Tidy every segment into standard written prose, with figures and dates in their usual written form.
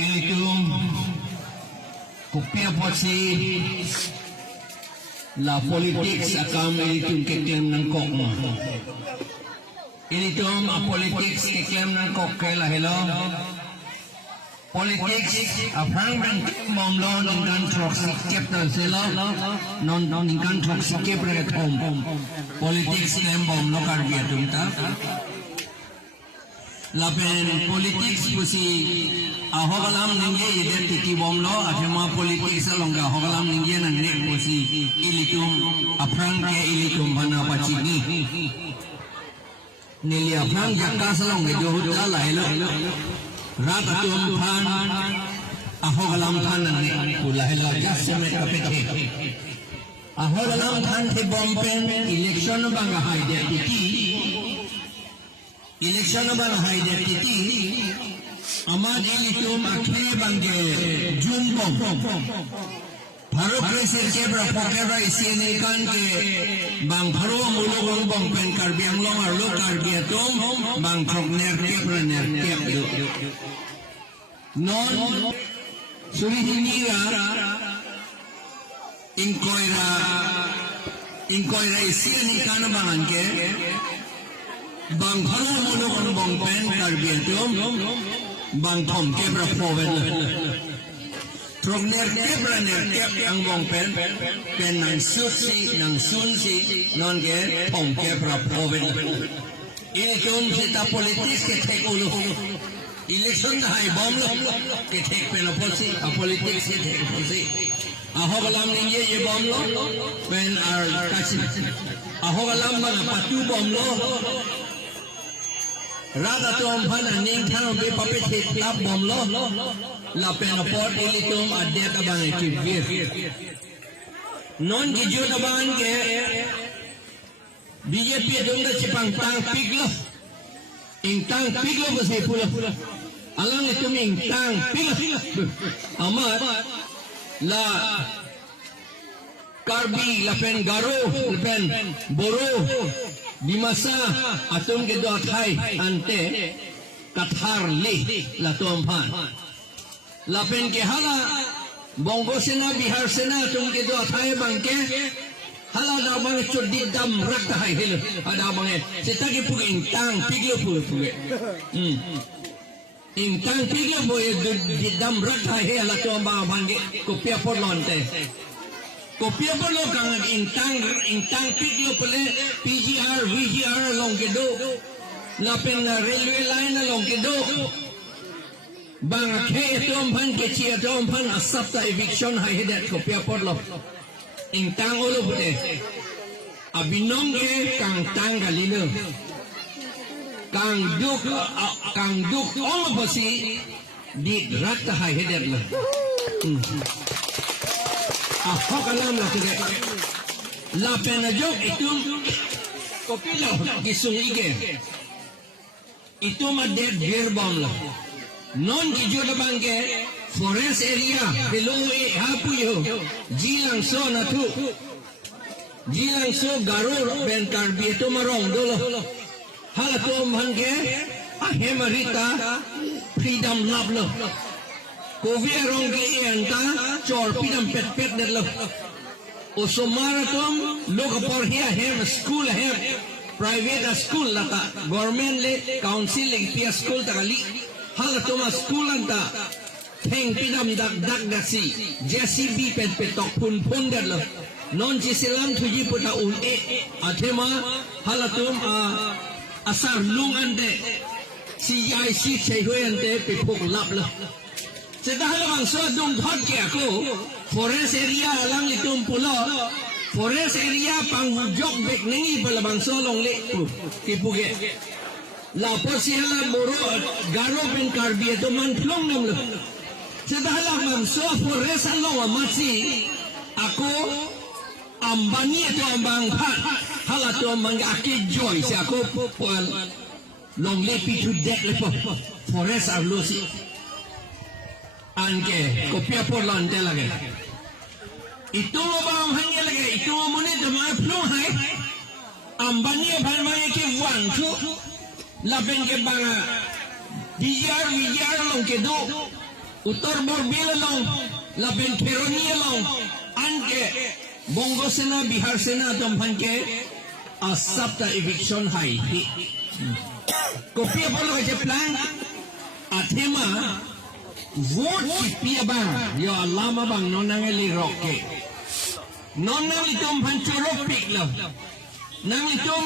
ilitum kopya po si la politics akam ilitum keklem ng kokma. Ilitum a politics keklem ng kok kaya hello. Politics apang momlo ningkan trok sikip na sila non ningkan trok sikip ret home. Politics nem momlo karbiya tumta. Lapen politics pusi ahogalam ningge identity bomlo afema politics alongga ahogalam ningge nan nek pusi ilitum apang ke ilitum bana pachini nili apang jakka salongge johutta lailo rata tumphan ahogalam than nan nek pulaila jasme kapete ahogalam than the bompen election banga identity election bang identity amad ilitum akhe bange jumbom bharot reser ke bra isiene kan ke bang bharo mulogong bang pen karbiang long arlo karbiatom bang progner ke praner ke non surinira inkoira isiene kan bangan ke bang bharo mulogong bang pen karbiatom bang thom kebra proven trogner kebra ner kep ang bong pen nang susi nang sunsi non ke thom kebra proven ini kun kita politis ke thek ulu election hai bom lo ke thek pen oposi a politics ke thek oposi ahogalam ninge ye bom lo pen ar kachi ahogalam bana patu bom lo Rada tuam phana ning thano be papet hit lap bom lo la pen pot ilitum adya tabang ekivir non gijo tabang ke BJP dongda cipang tang piglo ing tang piglo base pula alang itum ing tang piglo amat la karbi la pen garo la pen boro di masa atum ke dot hai ante kathar li la tuampan lapen ke hala bongo sena bihar sena atum ke dot hai bangke hala da bang chudi dam rak hai hil ada bang seta ke puging tang piglo puge ing tang piglo boy dam rak hai hala tuamba bangke kopia porlonte kopia polo kang intang piglo pole PGR VGR along kedo lapen railway line along kedo bang khe tom phan ke chi tom phan asapta eviction hai hedat kopia polo intang olo pole abinom ke kang tang galilo kang duk all bosi di rat hai hedat lo ahok alam la kede la pena jok itu kopilo gisung ige itu madet beer bomb la non gijo la bangke forest area below hapu yo jilang so na tu jilang so garur ben karbi itu marong dolo hala to bangke ahemarita freedom love lo Kovi arong ke enta chor pidam pet derlo. Osomara tom log por here hem school hem private school lata government le council le pia school takali hal toma school anta theng pidam dak dasi JCB pet tok pun derlo non jisilam thuji puta un athema hal tom asar lung ande CIC chehoi ante pipok lap lo Sedahal bangsa dung thot ke aku forest area alang itum pulo forest area panghujok bek nengi pala bangsa long le tipuge la posihala boro garo pen karbi to man thlong nam lo sedahal bangsa forest along amasi aku ambani to ambang hala to mang aki joy si aku puan long le pitu dek le forest arlosi anke kopia por lante lage itu bang hange lage itu mone de ma flow hai ambani bharmane ke wang chu Lapen ke banga biar long ke do utar borbila long lapen peronia long anke bongo sena bihar sena tomhan ke asapta eviction hai kopi apa lo ke plan athema vote pia bang yo lama bang nonang eli roke nonang itom hancurok pik lo nang itom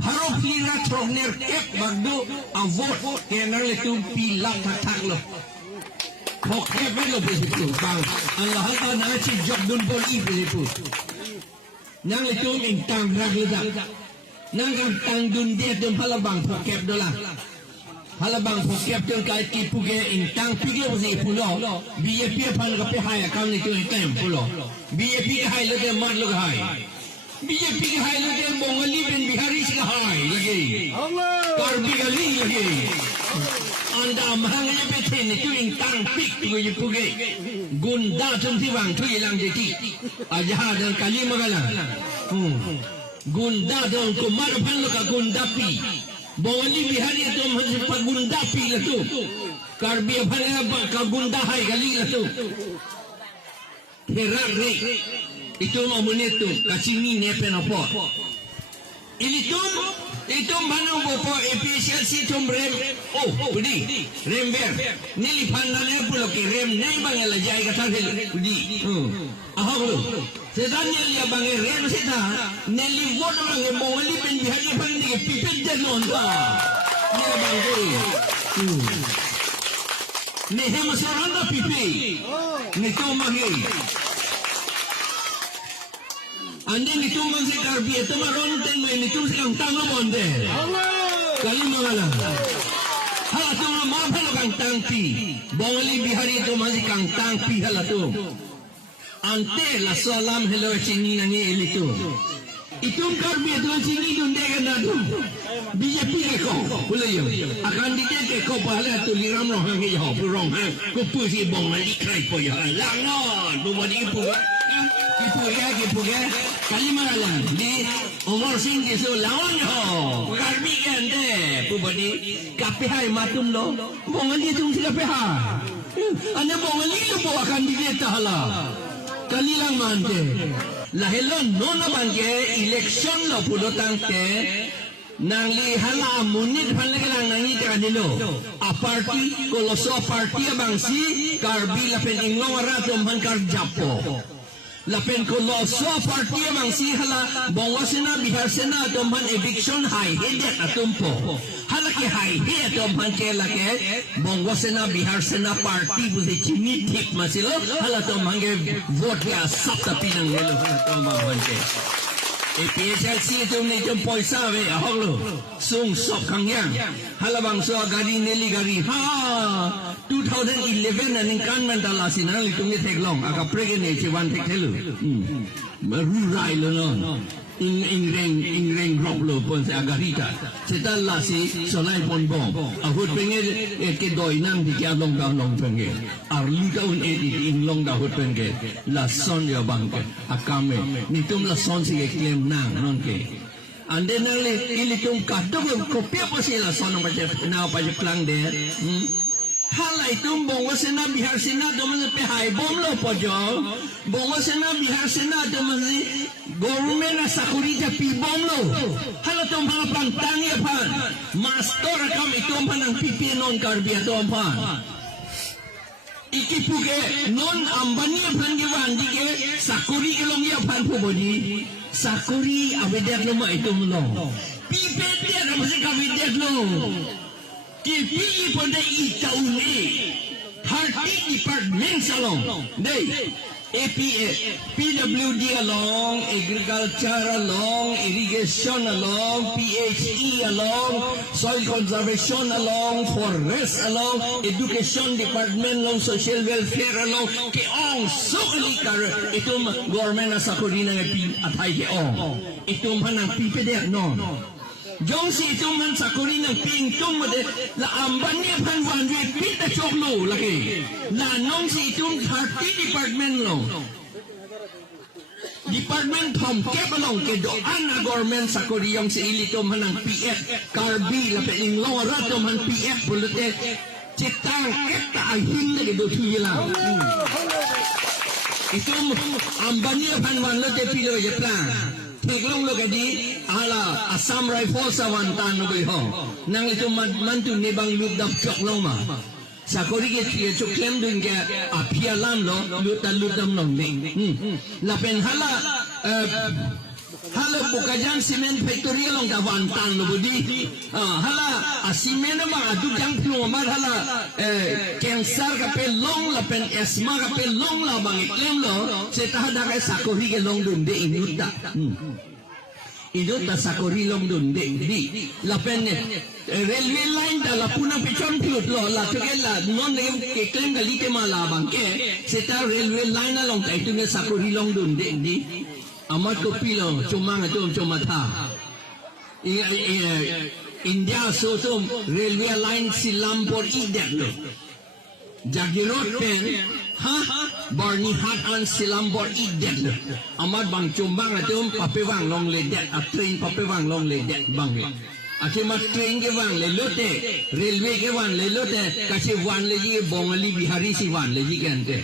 harap lira trogner kep bagdo a vote kaya nang itom pila tatak lo pokep lo begitu bang Allah Allah nang si job dun bol i begitu nang itom intang ragleda nang tang dun dia dum halabang pokep dola halabang pokep dun kai ki puge intang pige wasi pulo BAP pan ka pe hai account itu item pulo BAP ka hai lo de mar lo hai BAP ka hai lo de Bengali ben Bihari ka hai lagi Karbi gali lagi anda mahangnya bethen itu intang pik tu puge gunda tum tiwang tu ilang jeti aja dan kali magala gunda dong kumar pan lo ka gunda pi Bengali Bihari itu masih pagunda pi lah tu Karbi pan ka gunda hai gali lah tu herak re itu mamunit tu kacini nepen apa ini tu itu mana bopo efisiensi tum rem pudi rem ber nili panane pulo ke rem nei bangala jai kata pudi aholo sedanya dia bangai rem seta nili wodo bangai Bengali ben Bihari pan ni pipet janon ba dia bangai ni hemasaranda pipi ni to mangi ande ni tu man se Karbi itu maron ten ni tu sekang tang bonde kali mangala hala tu ma phalo kang tang pi Bengali Bihari itu masih kang tang pi hala tu ante la salam hello chini nani elitu itum Karbi itu chini dunde kana tu BJP ke ko pulayo akan dite ke ko pahala tu liram roh ngi ho purong ha ko pu si Bengali krai po ya langon bu bodi pu Kipu ya, kali malam di umur singgi so lawan ho, Karbi kan deh, pubadi kape hai matum lo, Bengali tu si kape hai, ane Bengali tu bawa akan dia tahala, kali lang mante, lahilon nona bangke election lo pulo tangke, nang lihala munit panlagang nangi kanilo, a party koloso party abangsi, Karbi lapen inglong aratom hankar japo. Lapen ko loso party amang sihala bongo sena Bihar sena tomhan eviction hai hedet atumpo halaki hai he tomhan ke lake bongo sena Bihar sena party buzi chini thik masilo hala tomhan ke vote ya sapta pinang nelo hala tomhan ke PSLC itu ni jom poisa we aholo sung sop kangyang halabang so gari neli gari ha 2011 na ningkan mandala sinan litungi teglong aga pregene chiwan tekhelu maru rai lo no ingreng rob lo pon se agarita setal la si solai pon bom ahut penge ke doi nang di kya long penge arli ka un edit in long da hut penge la son ya bangke akame nitum la son si claim nang non ke ande nang le ilitum kadog ko pe pa sila son pa na pa plang de halai tum bongo sena Bihar sena domen pe hai bom lo pojo bongo sena Bihar sena domen government na sakuri ja pi bom lo hala tum bang pantang ya pan master kam itum panang pipi non Karbi atom pan iki puge non ambani pan ge wandi ge sakuri ke long ya pan pu bodi sakuri abedet lo ma itum lo pipi dia na mesti kabedet lo Kipili pada itauni Harti Department salong Day APA PWD along Agriculture along Irrigation along PHE along Soil Conservation along Forest along Education Department along Social Welfare along Keong Sukali kar Itum government na sakuri ng atay keong Itum hanang PPD no Jong si itu man sakuri ng pingtung mo de la amban niya pan wanwe pita choklo lagi la nong si itu Harti Department lo department hom ke balong ke doan na government sa Koreong si ilitom hanang PF karbi la pe ing long ratom han PF pulute citang eta ahin na do tuilang itu ambani pan wan lo te pilo je plan teglong lo kadi ala Assam Rifles awan tan no be ho nang itu mantu ne bang lup dap chok lo ma sa kori ke tie chok klem dun ke apia lam lo lut dam long ne la pen hala hala bukajan cement factory long da wan tan lo budi hala cement ma adu jang plo ma hala cancer ka pe long la pen asthma ka pe long la bang klem lo se ta da ka sa kori ke long dun de inuta inuta sa kori long dun de di la pen railway line da la puna pichon plut lo la tukela non ne ke klem ka lite ma la bang ke se ta railway line na long tai tu ne sa kori long dun de di amat ko pilo cuma ngatum cuma tha India so railway line Silambor idet lo Jagirot pen Barney hat an Silambor idet lo amat bang cuma ngatum papewang long le det a train papewang long le det bang Ache mat train ke wang le lote railway ke wang le lote kasi wan le ji bongali bihari si wan le ji kente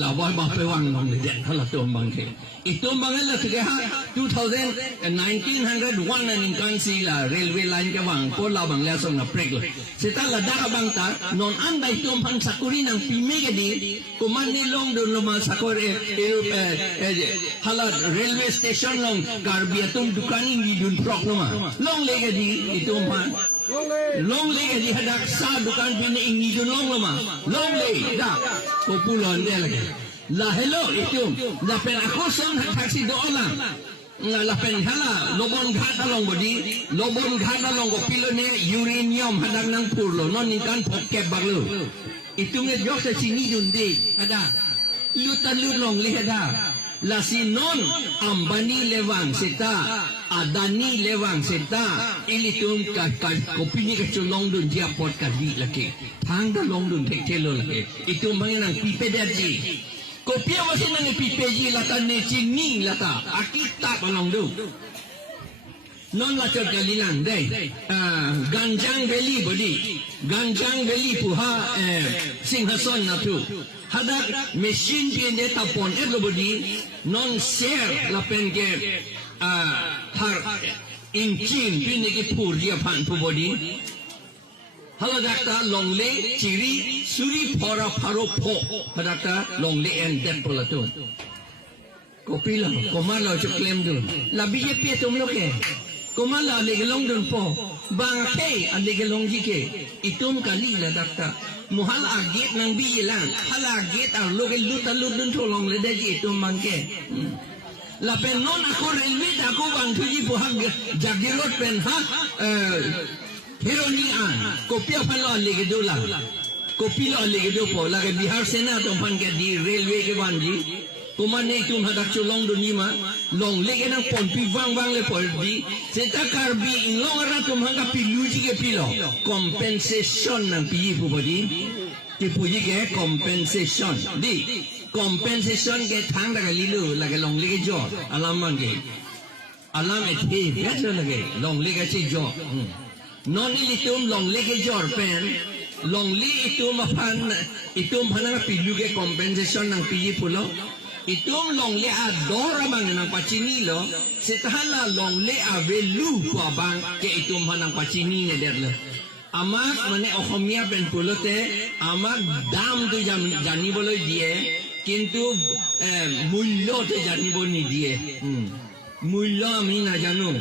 lawai bape wang long le det hala tom bang ke itom bang la ke ha 1901 na ning kan si la railway line ke wang ko la bang la song na break lo seta la da bang ta non an dai tom han sakuri nang pime ke di ko man ni long don lo ma sakore hala railway station long garbi atum dukani ni dun prok lo ma long le ke di itom han long le ke di hadak sa dukan pine ingi dun long lo ma long le da ko pulon de lagi la hello itu la pen ako son taxi do lang la pen hala lobon ghat along bodi lobon ghat along ko pilone uranium hadang nang purlo non ni kan pokke baglo itu nge jok sa sini dundi ada lutan lulong lihada la sinon ambani lewang seta adani lewang seta ilitum ka kopi ni ka chulong dun dia pot ka di laki thang da long dun thek thelo laki itu manginang pipedaji kopi awasi nang pipeji lata ne chini lata akita balong du non la chot galilang dai ganjang valley bodi ganjang valley puha singhason na tu hadak machine pin de tapon et bodi non share la pen ke thar injin pin ke puria phan pu bodi halagata longle chiri suri phora pharo pho hadakta longle and that polaton kopi la komala cho claim du la BJP tum lo ke komala legelong dun po bang ke legelong ji ke itum kali la dakta muhal agit nang bilang hal agit ang lo ke lutalud dun tholong le de ji itum mangke la pen non ako railway ako bang thuji buhag jagirot pen ha Hironi an kopi apa lo lagi do lah kopi lo lagi do po lagi Bihar Sena tu pan ke di railway ke wanji kumane itu hadak culong dunia ma long lagi nang pon pi wang le po di seta karbi in long ara tu hanga piluji ke pilo compensation nang pi pu bodi ti puji ke compensation di compensation ke thang da lilu lagi long lagi jo alam mangi alam ethi better lagi long lagi si jo non ilitum long lege jor pen long li itum apan itum hanang pilu ke compensation nang piji pulo itum long le adora bang nang pacini lo setahala long le avelu kwa bang ke itum hanang pacini ne derlo amak mane Ohomia pen pulo te amak dam tu jani bolo die kintu mullo te jani boni die mullo ami na janu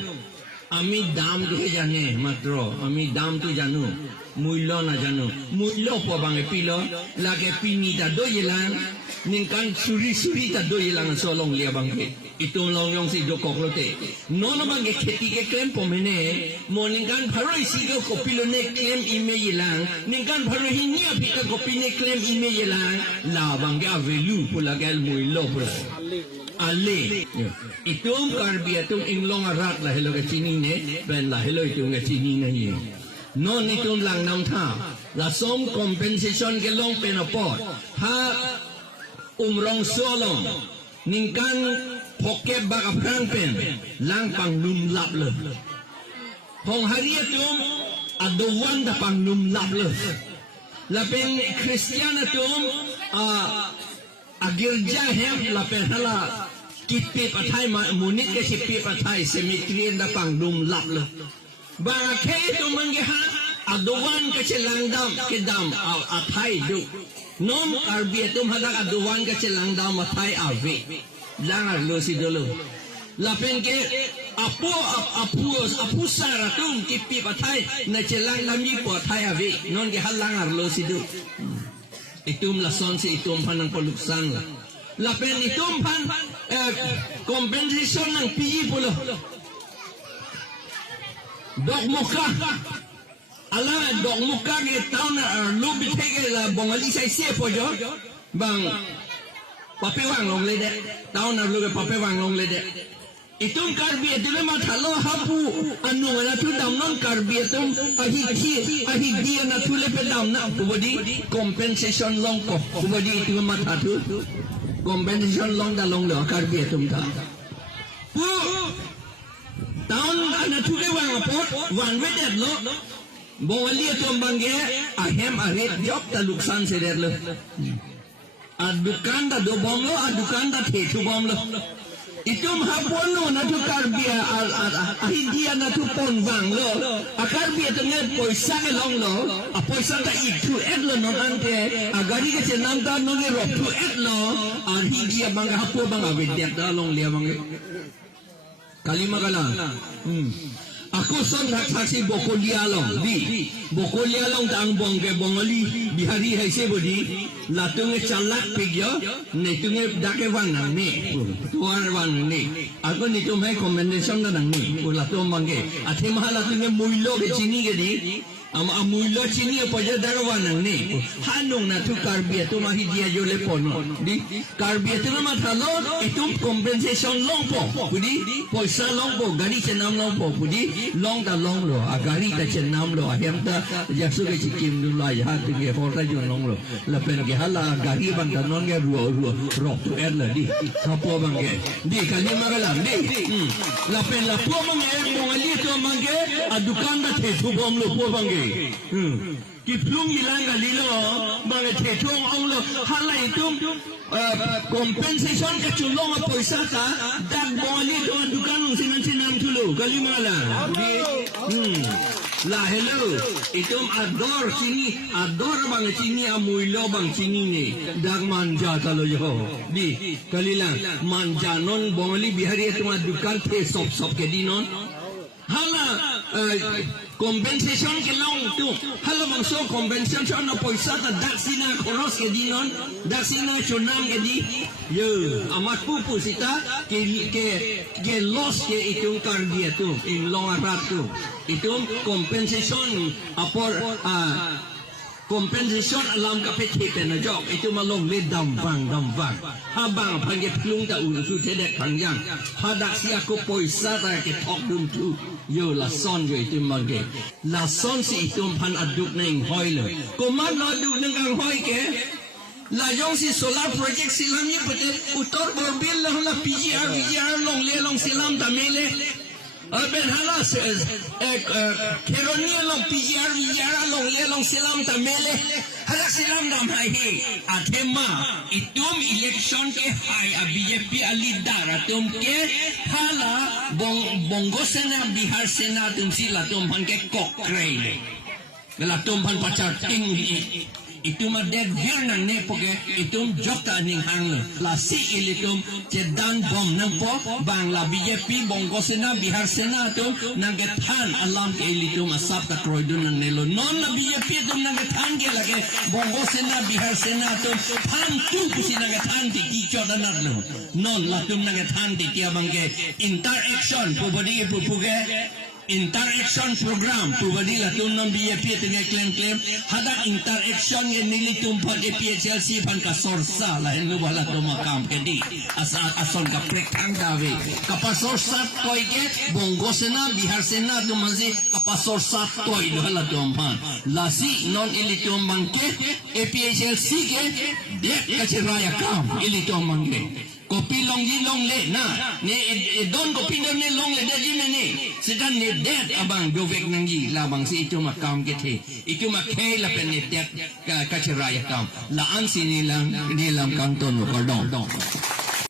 আমি দাম তো জানে মাত্র আমি দাম তো জানো মূল্য না জানো মূল্য পাবাঙে পিল লাগে পিনিটা দইলাং ningkan suri ta doilang solong lia bangke itong long yong si jokok lote nono bangke kheti ke claim pomene mo ningkan pharoi si ko kopilo ne claim email ilang ningkan pharoi hinia pika kopine claim email ilang la bangke avelu pula gal muilo pula ale itum karbiatum inglong arat la helo ke chini ne ben la helo itum ke chini na ye non itum lang nang tha la som compensation ke long penopot ha umrong solong ningkan poke baka pen lang pang numlap le hong hari tum aduan da pang numlap le lapen Kristian tum agirja hem lapen hala kipi patai munit ke kipi patai semitri da pang numlap le baka ke tum mangha aduan ke langdam ke dam athai du non karbi tum hadak aduan ke langdam athai ave langar lo si dolo lapen ke apu sara tum kipi patai na celang lamji po thai ave non ke halangar lo si do itum lason si itum panang poluksan la lapen itum pan compensation ng PE polo dok muka ala dok muka ke taon na lubi tege la bongali sai se po jo bang pape wang long le de taon na lubi pape wang long le de itum karbi etule mathalo hapu anu na tu dam non karbi etum ahi dia na thule pe dam na body compensation long ko body itu mathatu compensation long da long lo karbi etum ta pu taon na thule wang pot wan we det lo bongali etum bangge ahem aret job ta luksan se der lo adukan da do bom lo adukan da the tu bom lo itum hapon no na tu karbia ahindia na tu pon wang lo akarbia tu nge poisa ke long lo a poisa ta itu et lo no ante agari ke chenam ta no ge ro tu et lo ahindia bang hapo bang avidya ta long le bang kalima kala ako son saksi bokolia long di bokolia long tang bongke bongali bihari haise bodi latunge chalak pigyo netunge dake wang nang ni tuan wang ni ako nitum hai commendation na nang ni latung mangge athe mahala tunge muilo ke chini ke di muilo chini paja daga wang nang ni hanung na tu karbia tu mahi dia jole pono di karbia tu na mathalo itu compensation long po budi poisa long po gari chenam long po budi long da long lo agari ta chenam lo ahem ta yasu ke chikim du la ya tu ke porta jo long lo la pen ke hala gari bang ta non ke ruo rok tu er la di kapo bang ke di kali magalam di la pen la po bang e mo ali to bang ke adukan da the thu bom lo po bang ke ki plung ilang ga lilo bang the thu ong lo hala itum compensation ke chulong a poisa ta dag mo ali to adukan sinam tulo kali magalam la hello itum ador bang sini amuilo bang sini ni dag manja talo yo di kalila manja non bongli bihari tuma dukan the sop ke dinon hala compensation ke long tu hala bang so compensation na poisa ta dag sina koros ke dinon dag sina chunam ke di yo amat pupu sita ke loss ke itum kardia tu in long arat tu itum compensation apor compensation alam ka pete na job itu malong le dam bang habang panggil plung ta ulu tu tedek pangjang hadak si aku poisa ta ke tok dum tu yo la son yo itu mage la son si itu pan aduk neng hoi le koman lo aduk neng kang hoi ke la yong si solar project silam ni pete utor borbil la PGR long le long silam ta mele ben halas keronia long PGR long le long silam ta mele halas silam dam hai athema itum election ke hai BJP alidar atum ke hala bongo sena bihar sena tum sila tum han ke kokreile la tum han pachar ting itum adeg vir nang ne poke itum jokta ning hang la si ilitum cedan bom nang po bang la BJP bongo sena bihar sena tum nang ke than alam ke ilitum asap ka kroidun nang nelo non la BJP tum nang ke than ke lage bongo sena bihar sena tum than tu kusi nang ke than ti ki chodan lo non la tum nang ke than ti kia bang ke interaction pubodi pupuge interaction program pubadi la tum nam BJP tenge claim hada interaction ye nili tum pad PHLC pan ka sorsa la henu bala tum makam ke di ason ka prekang dawe ka pasorsa koi ke bongo sena bihar sena tum mazi ka pasorsa koi hala tum pan la si non ili tum mangke PHLC ke dek ka chiraya kam ili tum mangke Kopi long yilong le na. Ni don kopi don ni long le dia jin ni. Sedan ni det abang dovek nang yi labang si itu makam kete. Itu makai la penetet ka cerai kam. Laan sini lang ni lam kanton ko dong.